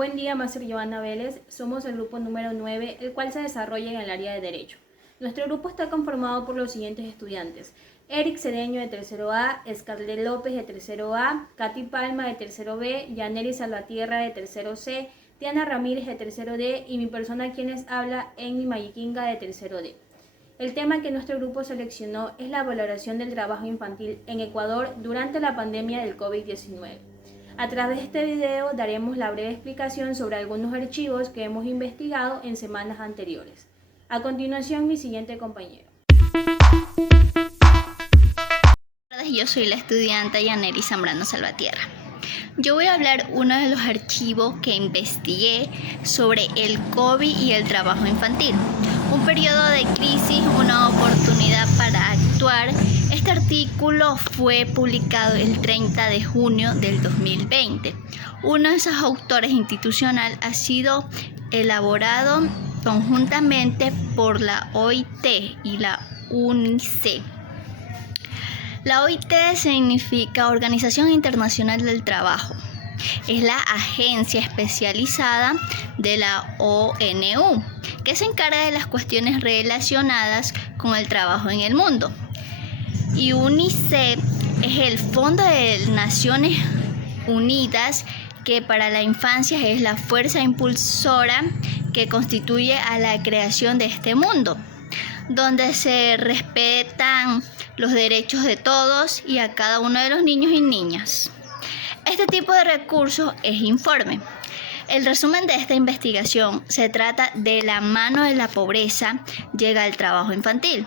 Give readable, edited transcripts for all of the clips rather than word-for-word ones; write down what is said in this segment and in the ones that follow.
Buen día, Máster Giovanna Vélez. Somos el grupo número 9, el cual se desarrolla en el área de Derecho. Nuestro grupo está conformado por los siguientes estudiantes: Eric Cedeño de tercero A, Scarlett López de tercero A, Katy Palma de tercero B, Yaneli Salvatierra de tercero C, Diana Ramírez de tercero D y mi persona quien les habla, Enmi Mayiquinga de tercero D. El tema que nuestro grupo seleccionó es la valoración del trabajo infantil en Ecuador durante la pandemia del COVID-19. A través de este video daremos la breve explicación sobre algunos archivos que hemos investigado en semanas anteriores. A continuación, mi siguiente compañero. Yo soy la estudiante Yaneli Zambrano Salvatierra. Yo voy a hablar uno de los archivos que investigué sobre el COVID y el trabajo infantil. Un periodo de crisis, una oportunidad para actuar. Este artículo fue publicado el 30 de junio del 2020. Uno de esos autores institucional ha sido elaborado conjuntamente por la OIT y la UNICEF. La OIT significa Organización Internacional del Trabajo. Es la agencia especializada de la ONU, que se encarga de las cuestiones relacionadas con el trabajo en el mundo. Y UNICEF es el Fondo de Naciones Unidas, que para la infancia es la fuerza impulsora que constituye a la creación de este mundo, donde se respetan los derechos de todos y a cada uno de los niños y niñas. Este tipo de recursos es informe. El resumen de esta investigación se trata de la mano de la pobreza llega al trabajo infantil,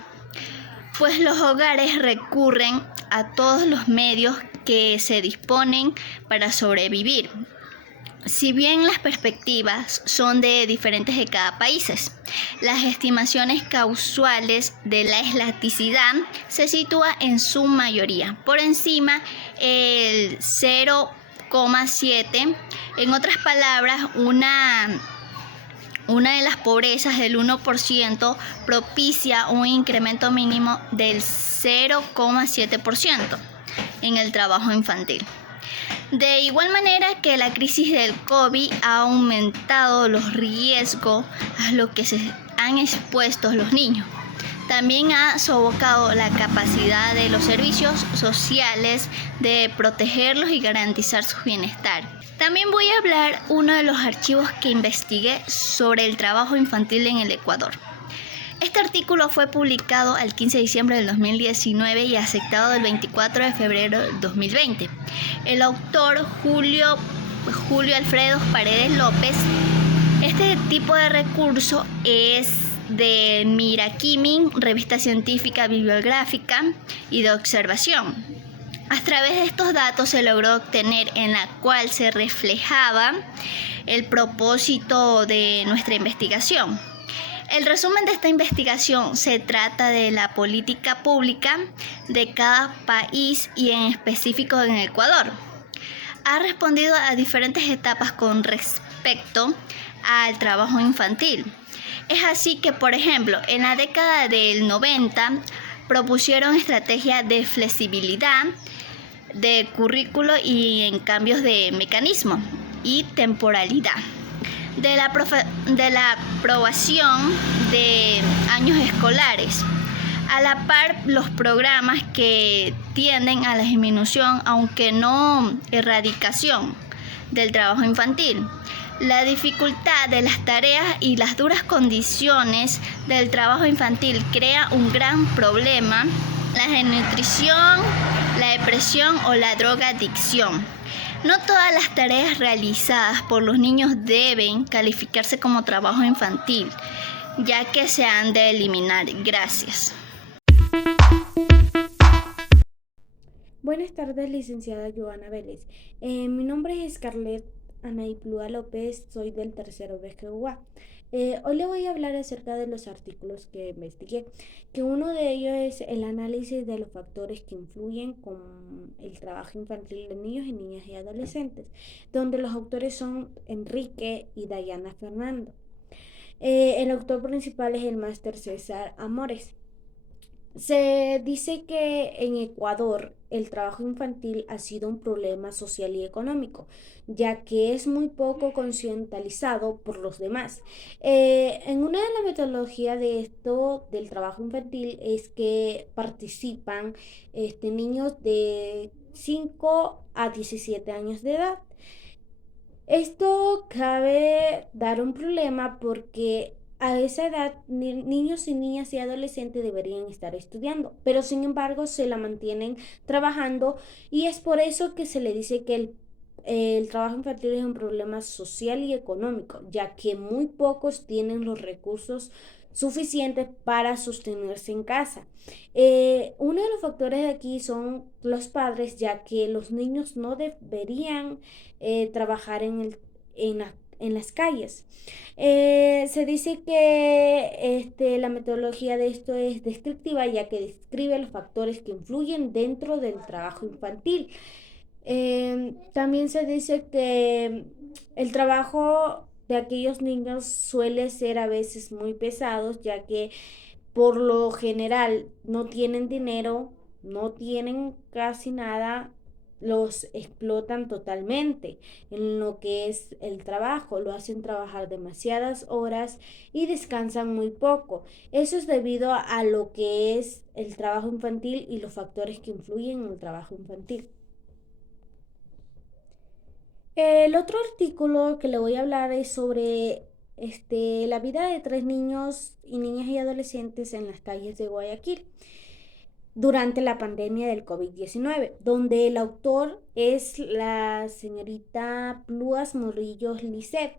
pues los hogares recurren a todos los medios que se disponen para sobrevivir. Si bien las perspectivas son de diferentes de cada país, las estimaciones causales de la elasticidad se sitúa en su mayoría por encima el 0,7. En otras palabras, una de las pobrezas del 1% propicia un incremento mínimo del 0,7% en el trabajo infantil. De igual manera que la crisis del COVID ha aumentado los riesgos a los que se han expuesto los niños. También ha sofocado la capacidad de los servicios sociales de protegerlos y garantizar su bienestar. También voy a hablar uno de los archivos que investigué sobre el trabajo infantil en el Ecuador. Este artículo fue publicado el 15 de diciembre del 2019 y aceptado el 24 de febrero del 2020. El autor Julio Alfredo Paredes López. Este tipo de recurso es de Miraquimi, revista científica bibliográfica y de observación. A través de estos datos se logró obtener en la cual se reflejaba el propósito de nuestra investigación. El resumen de esta investigación se trata de la política pública de cada país y en específico en Ecuador. Ha respondido a diferentes etapas con respecto al trabajo infantil. Es así que, por ejemplo, en la década del 90 propusieron estrategias de flexibilidad de currículo y en cambios de mecanismo y temporalidad. De la aprobación de años escolares, a la par los programas que tienden a la disminución, aunque no erradicación, del trabajo infantil. La dificultad de las tareas y las duras condiciones del trabajo infantil crea un gran problema, la desnutrición, la depresión o la drogadicción. No todas las tareas realizadas por los niños deben calificarse como trabajo infantil, ya que se han de eliminar. Gracias. Buenas tardes, licenciada Giovanna Vélez. Mi nombre es Scarlett Anaipluga López, soy del tercero BGUA. Hoy le voy a hablar acerca de los artículos que investigué, que uno de ellos es el análisis de los factores que influyen con el trabajo infantil de niños y niñas y adolescentes, donde los autores son Enrique y Dayana Fernando. El autor principal es el máster César Amores. Se dice que en Ecuador el trabajo infantil ha sido un problema social y económico, ya que es muy poco concientizado por los demás. En una de las metodologías de esto del trabajo infantil es que participan niños de 5 a 17 años de edad. Esto cabe dar un problema porque a esa edad niños y niñas y adolescentes deberían estar estudiando, pero sin embargo se la mantienen trabajando y es por eso que se le dice que el trabajo infantil es un problema social y económico, ya que muy pocos tienen los recursos suficientes para sostenerse en casa. Uno de los factores de aquí son los padres, ya que los niños no deberían trabajar en las calles. Se dice que la metodología de esto es descriptiva, ya que describe los factores que influyen dentro del trabajo infantil. También se dice que el trabajo de aquellos niños suele ser a veces muy pesados, ya que por lo general no tienen dinero, no tienen casi nada, los explotan totalmente en lo que es el trabajo, lo hacen trabajar demasiadas horas y descansan muy poco. Eso es debido a lo que es el trabajo infantil y los factores que influyen en el trabajo infantil. El otro artículo que le voy a hablar es sobre la vida de tres niños y niñas y adolescentes en las calles de Guayaquil durante la pandemia del COVID-19, donde el autor es la señorita Pluas Morillos Lisset.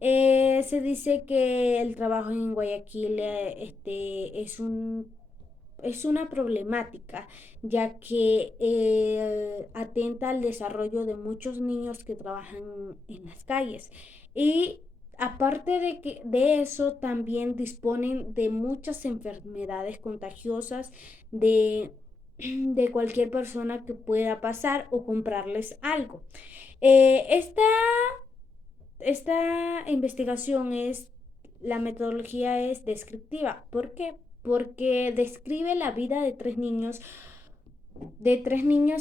Se dice que el trabajo en Guayaquil es una problemática, ya que atenta al desarrollo de muchos niños que trabajan en las calles. Y aparte de eso, también disponen de muchas enfermedades contagiosas de, de cualquier persona que pueda pasar o comprarles algo. Eh, esta, esta investigación la metodología es descriptiva. ¿Por qué? Porque describe la vida de tres niños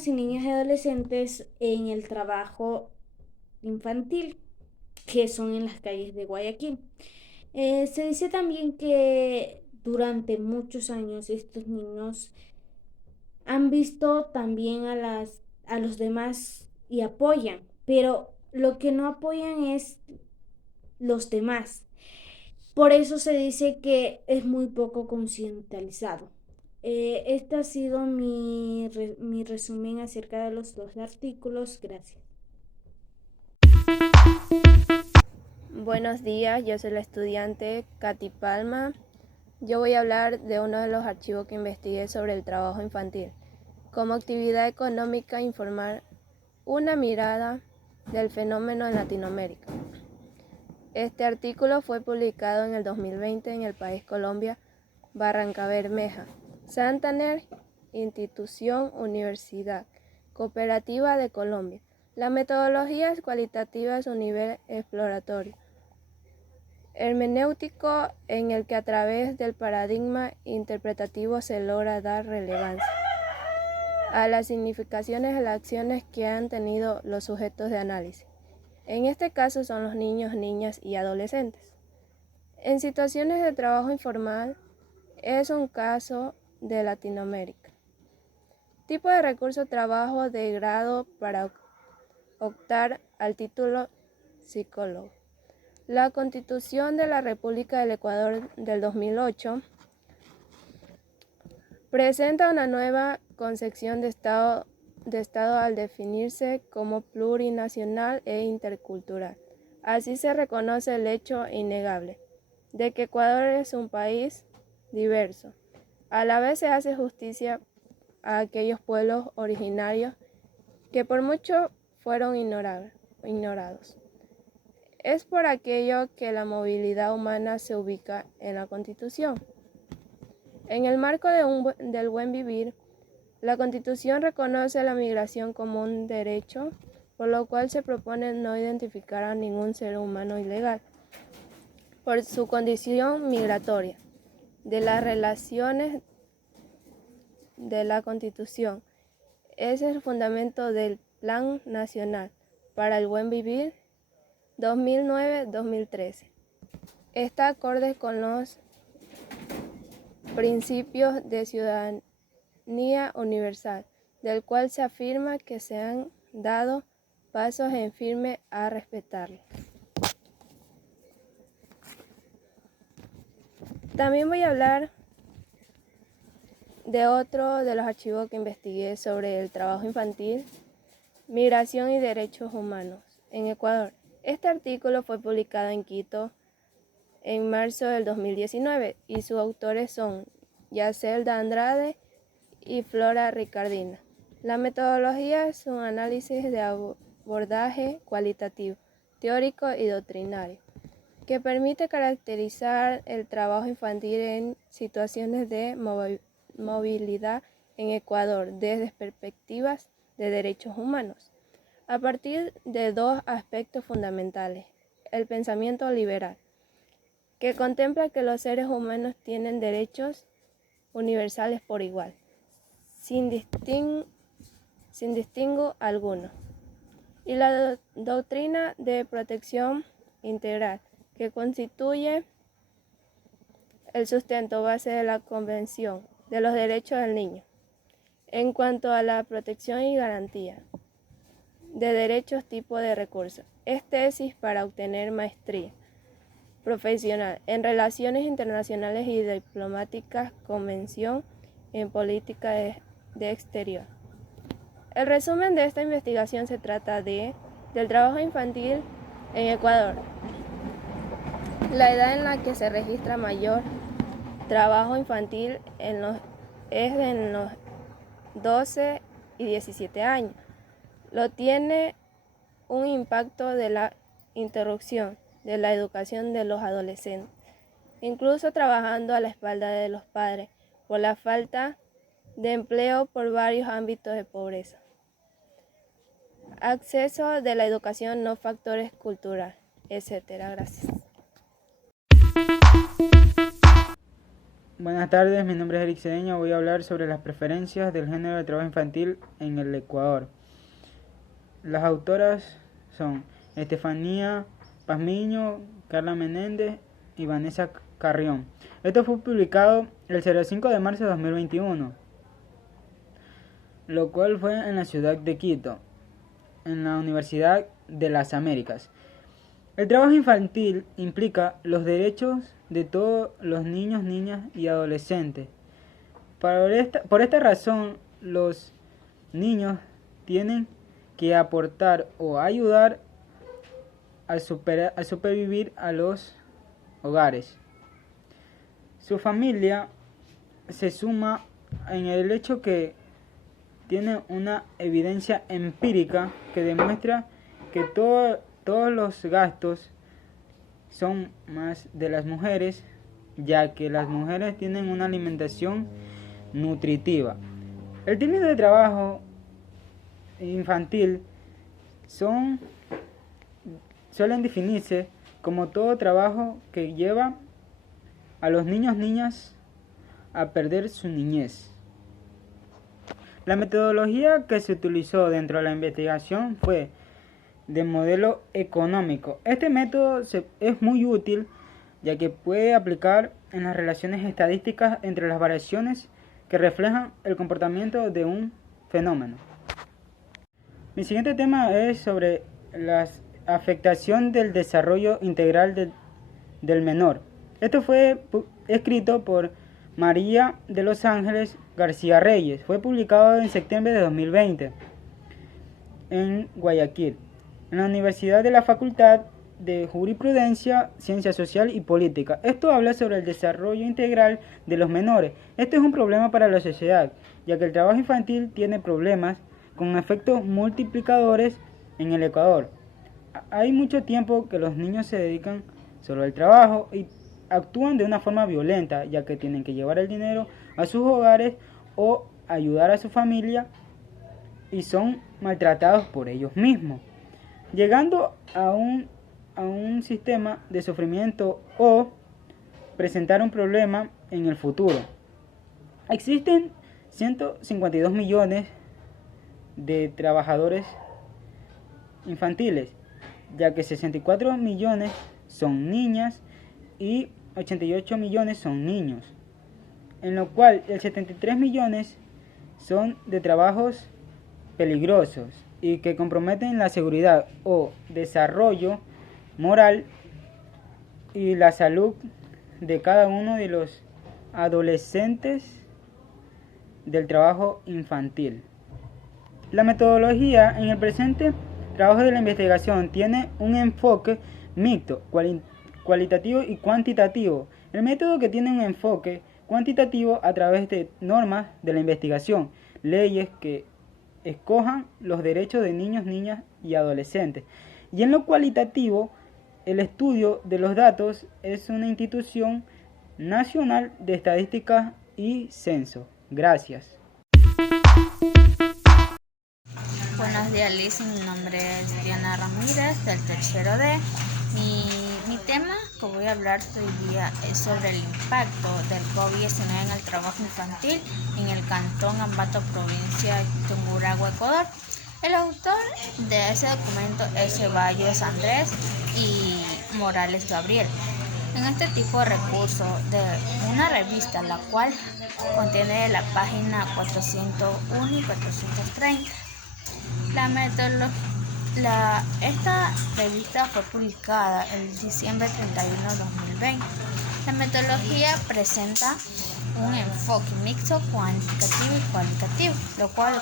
y niñas y adolescentes en el trabajo infantil, que son en las calles de Guayaquil. Se dice también que durante muchos años estos niños han visto también a los demás y apoyan, pero lo que no apoyan es los demás. Por eso se dice que es muy poco concientizado. Este ha sido mi resumen acerca de los dos artículos. Gracias. Buenos días, yo soy la estudiante Katy Palma. Yo voy a hablar de uno de los archivos que investigué sobre el trabajo infantil. Como actividad económica, informar una mirada del fenómeno en Latinoamérica. Este artículo fue publicado en el 2020 en el país Colombia, Barranca Bermeja, Santander, Institución Universidad Cooperativa de Colombia. La metodología es cualitativa a su nivel exploratorio, hermenéutico, en el que a través del paradigma interpretativo se logra dar relevancia a las significaciones de las acciones que han tenido los sujetos de análisis. En este caso son los niños, niñas y adolescentes. En situaciones de trabajo informal es un caso de Latinoamérica. Tipo de recurso: trabajo de grado para optar al título psicólogo. La Constitución de la República del Ecuador del 2008 presenta una nueva concepción de Estado al definirse como plurinacional e intercultural. Así se reconoce el hecho innegable de que Ecuador es un país diverso. A la vez se hace justicia a aquellos pueblos originarios que por mucho fueron ignorados. Es por aquello que la movilidad humana se ubica en la Constitución. En el marco del buen vivir, la Constitución reconoce la migración como un derecho, por lo cual se propone no identificar a ningún ser humano ilegal por su condición migratoria. De las relaciones de la Constitución. Es el fundamento del Plan Nacional para el Buen Vivir 2009-2013. Está acorde con los principios de ciudadanía universal, del cual se afirma que se han dado pasos en firme a respetarlo. También voy a hablar de otro de los archivos que investigué sobre el trabajo infantil, migración y derechos humanos en Ecuador. Este artículo fue publicado en Quito en marzo del 2019 y sus autores son Yacelda Andrade y Flora Ricardina. La metodología es un análisis de abordaje cualitativo, teórico y doctrinario, que permite caracterizar el trabajo infantil en situaciones de movilidad en Ecuador desde perspectivas de derechos humanos, a partir de dos aspectos fundamentales: el pensamiento liberal, que contempla que los seres humanos tienen derechos universales por igual, sin distingo alguno, y la doctrina de protección integral, que constituye el sustento base de la Convención de los Derechos del Niño en cuanto a la protección y garantía de derechos tipo de recursos. Es tesis para obtener maestría profesional en Relaciones Internacionales y Diplomáticas, Convención en Política de Exterior. El resumen de esta investigación se trata del trabajo infantil en Ecuador. La edad en la que se registra mayor trabajo infantil es en los 12 y 17 años. Lo tiene un impacto de la interrupción de la educación de los adolescentes, incluso trabajando a la espalda de los padres por la falta de empleo por varios ámbitos de pobreza. Acceso de la educación, no factores culturales, etcétera. Gracias. Buenas tardes, mi nombre es Eric Cedeño. Voy a hablar sobre las preferencias del género de trabajo infantil en el Ecuador. Las autoras son Estefanía Pazmiño, Carla Menéndez y Vanessa Carrión. Esto fue publicado el 05 de marzo de 2021, lo cual fue en la ciudad de Quito, en la Universidad de las Américas. El trabajo infantil implica los derechos de todos los niños, niñas y adolescentes. Por esta razón, los niños tienen que aportar o ayudar a supervivir a los hogares. Su familia se suma en el hecho que tiene una evidencia empírica que demuestra que todos los gastos son más de las mujeres, ya que las mujeres tienen una alimentación nutritiva. El término de trabajo infantil suelen definirse como todo trabajo que lleva a los niños niñas a perder su niñez. La metodología que se utilizó dentro de la investigación fue de modelo económico. Este método es muy útil ya que puede aplicar en las relaciones estadísticas entre las variaciones que reflejan el comportamiento de un fenómeno. Mi siguiente tema es sobre la afectación del desarrollo integral del menor. Esto fue escrito por María de los Ángeles García Reyes. Fue publicado en septiembre de 2020 en Guayaquil, en la Universidad de la Facultad de Jurisprudencia, Ciencia Social y Política. Esto habla sobre el desarrollo integral de los menores. Esto es un problema para la sociedad, ya que el trabajo infantil tiene problemas con efectos multiplicadores en el Ecuador. Hay mucho tiempo que los niños se dedican solo al trabajo y actúan de una forma violenta, ya que tienen que llevar el dinero a sus hogares o ayudar a su familia y son maltratados por ellos mismos, llegando a un sistema de sufrimiento o presentar un problema en el futuro. Existen 152 millones de trabajadores infantiles, ya que 64 millones son niñas y 88 millones son niños, en lo cual el 73 millones son de trabajos peligrosos y que comprometen la seguridad o desarrollo moral y la salud de cada uno de los adolescentes del trabajo infantil. La metodología en el presente trabajo de la investigación tiene un enfoque mixto, cualitativo y cuantitativo. El método que tiene un enfoque cuantitativo a través de normas de la investigación, leyes que escojan los derechos de niños, niñas y adolescentes. Y en lo cualitativo, el estudio de los datos es una institución nacional de estadística y censo. Gracias. Buenos días, Liz. Mi nombre es Diana Ramírez, del tercero D. Mi tema que voy a hablar hoy día es sobre el impacto del COVID-19 en el trabajo infantil en el cantón Ambato, provincia de Tungurahua, Ecuador. El autor de ese documento es Ceballos Andrés y Morales Gabriel. En este tipo de recurso de una revista, la cual contiene la página 401 y 430. Esta revista fue publicada el diciembre 31 de 2020. La metodología presenta un enfoque mixto cuantitativo y cualitativo, lo cual el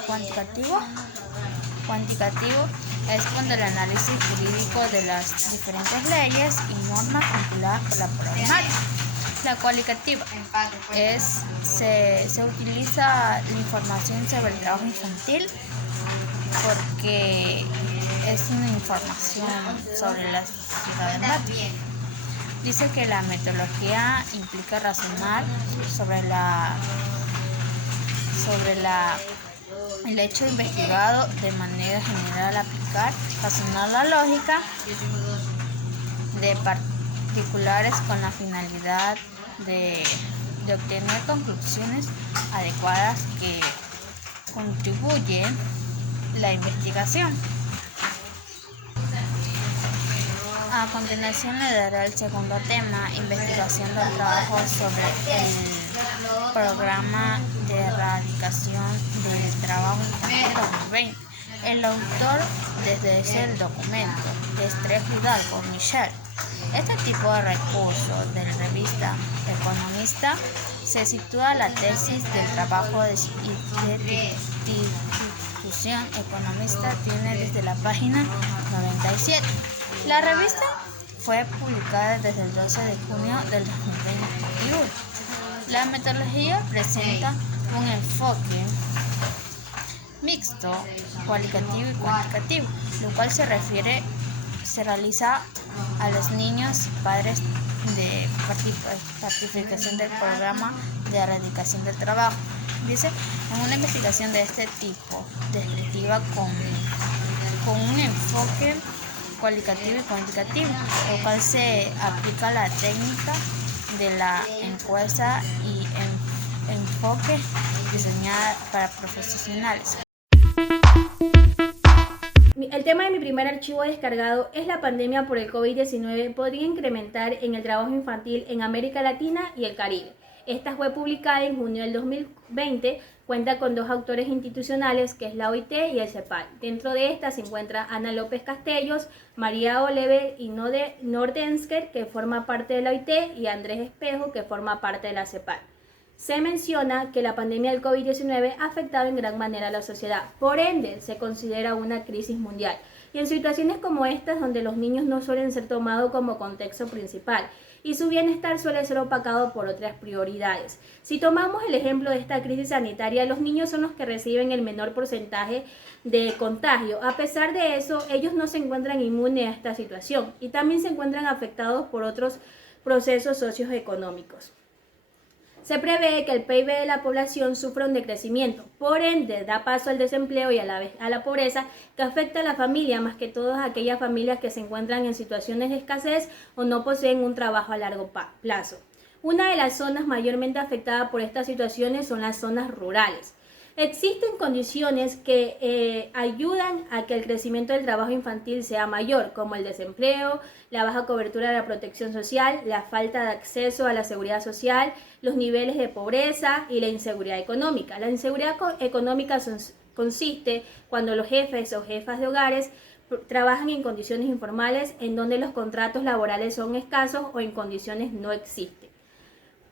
cuantitativo es cuando el análisis jurídico de las diferentes leyes y normas vinculadas por la problemática. La cualitativa se utiliza la información sobre el trabajo infantil porque es una información sobre la sociedad de datos. Dice que la metodología implica razonar sobre el hecho investigado de manera general, aplicar, razonar la lógica de particulares con la finalidad de obtener conclusiones adecuadas que contribuyen la investigación. A continuación le daré el segundo tema, investigación del trabajo sobre el programa de erradicación del trabajo infantil 2020. El autor desde el documento de Estrejo Hidalgo, Michelle. Este tipo de recurso de la revista Economista se sitúa la tesis del trabajo de institución economista, tiene desde la página 97. La revista fue publicada desde el 12 de junio del 2021. La metodología presenta un enfoque mixto, cualitativo y cuantitativo, lo cual se realiza a los niños y padres de participación del programa de erradicación del trabajo. Dice, en una investigación de este tipo, descriptiva con un enfoque cualitativo y cuantitativo, lo cual se aplica la técnica de la encuesta y enfoque diseñada para profesionales. El tema de mi primer archivo descargado es la pandemia por el COVID-19 podría incrementar en el trabajo infantil en América Latina y el Caribe. Esta fue publicada en junio del 2020, cuenta con dos autores institucionales, que es la OIT y el CEPAL. Dentro de esta se encuentra Ana López Castellos, María Olever y Nordensker, que forma parte de la OIT, y Andrés Espejo, que forma parte de la CEPAL. Se menciona que la pandemia del COVID-19 ha afectado en gran manera a la sociedad, por ende se considera una crisis mundial. Y en situaciones como estas, donde los niños no suelen ser tomados como contexto principal y su bienestar suele ser opacado por otras prioridades. Si tomamos el ejemplo de esta crisis sanitaria, los niños son los que reciben el menor porcentaje de contagio. A pesar de eso, ellos no se encuentran inmunes a esta situación y también se encuentran afectados por otros procesos socioeconómicos. Se prevé que el PIB de la población sufra un decrecimiento, por ende da paso al desempleo y a la vez a la pobreza, que afecta a la familia, más que todas aquellas familias que se encuentran en situaciones de escasez o no poseen un trabajo a largo plazo. Una de las zonas mayormente afectadas por estas situaciones son las zonas rurales. Existen condiciones que ayudan a que el crecimiento del trabajo infantil sea mayor, como el desempleo, la baja cobertura de la protección social, la falta de acceso a la seguridad social, los niveles de pobreza y la inseguridad económica. La inseguridad económica consiste cuando los jefes o jefas de hogares trabajan en condiciones informales en donde los contratos laborales son escasos o en condiciones no existen.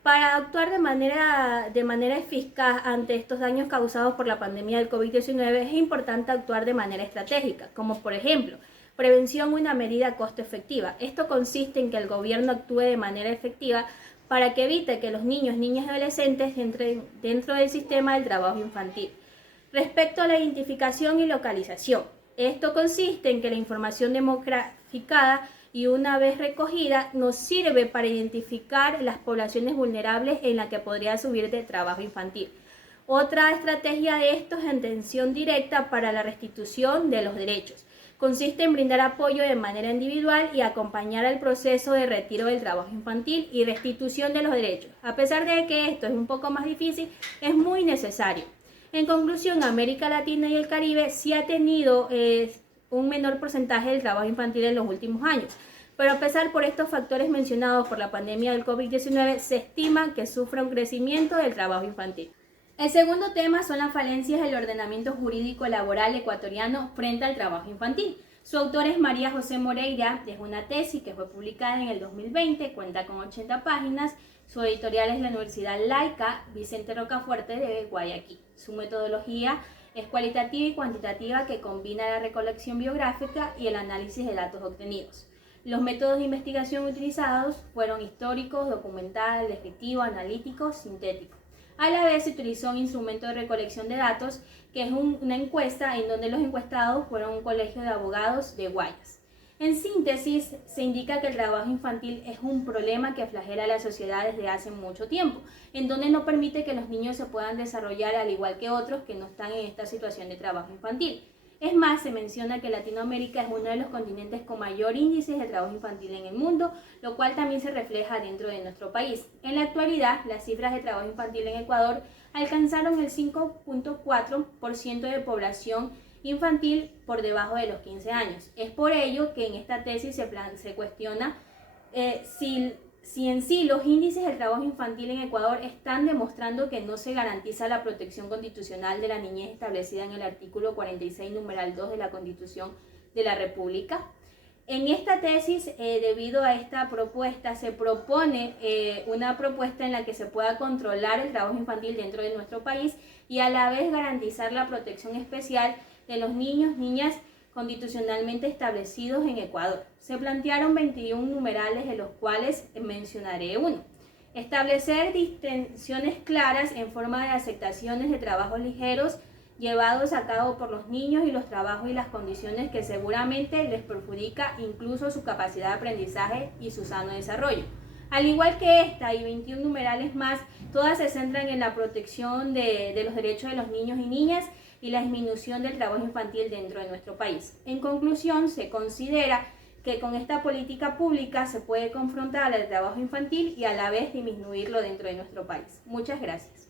Para actuar de manera eficaz ante estos daños causados por la pandemia del COVID-19 es importante actuar de manera estratégica, como por ejemplo, prevención, una medida costo efectiva. Esto consiste en que el gobierno actúe de manera efectiva para que evite que los niños, niñas y adolescentes entren dentro del sistema del trabajo infantil. Respecto a la identificación y localización, esto consiste en que la información demográfica y una vez recogida nos sirve para identificar las poblaciones vulnerables en las que podría subir de trabajo infantil. Otra estrategia de esto es atención directa para la restitución de los derechos. Consiste en brindar apoyo de manera individual y acompañar al proceso de retiro del trabajo infantil y restitución de los derechos. A pesar de que esto es un poco más difícil, es muy necesario. En conclusión, América Latina y el Caribe sí ha tenido un menor porcentaje del trabajo infantil en los últimos años, pero a pesar por estos factores mencionados por la pandemia del COVID-19, se estima que sufre un crecimiento del trabajo infantil. El segundo tema son las falencias del ordenamiento jurídico laboral ecuatoriano frente al trabajo infantil. Su autor es María José Moreira, es una tesis que fue publicada en el 2020, cuenta con 80 páginas. Su editorial es la Universidad Laica Vicente Rocafuerte de Guayaquil. Su metodología es cualitativa y cuantitativa que combina la recolección biográfica y el análisis de datos obtenidos. Los métodos de investigación utilizados fueron históricos, documental, descriptivo, analítico, sintético. A la vez se utilizó un instrumento de recolección de datos que es una encuesta en donde los encuestados fueron un colegio de abogados de Guayas. En síntesis, se indica que el trabajo infantil es un problema que flagela a la sociedad desde hace mucho tiempo, en donde no permite que los niños se puedan desarrollar al igual que otros que no están en esta situación de trabajo infantil. Es más, se menciona que Latinoamérica es uno de los continentes con mayor índice de trabajo infantil en el mundo, lo cual también se refleja dentro de nuestro país. En la actualidad, las cifras de trabajo infantil en Ecuador alcanzaron el 5.4% de población infantil por debajo de los 15 años. Es por ello que en esta tesis se cuestiona si en sí los índices del trabajo infantil en Ecuador están demostrando que no se garantiza la protección constitucional de la niñez establecida en el artículo 46, numeral 2 de la Constitución de la República. En esta tesis, debido a esta propuesta, se propone una propuesta en la que se pueda controlar el trabajo infantil dentro de nuestro país y a la vez garantizar la protección especial de los niños, niñas constitucionalmente establecidos en Ecuador. Se plantearon 21 numerales, de los cuales mencionaré uno. Establecer distinciones claras en forma de aceptaciones de trabajos ligeros llevados a cabo por los niños y los trabajos y las condiciones que seguramente les perjudica incluso su capacidad de aprendizaje y su sano desarrollo. Al igual que esta y 21 numerales más, todas se centran en la protección de los derechos de los niños y niñas y la disminución del trabajo infantil dentro de nuestro país. En conclusión, se considera que con esta política pública se puede confrontar el trabajo infantil y a la vez disminuirlo dentro de nuestro país. Muchas gracias.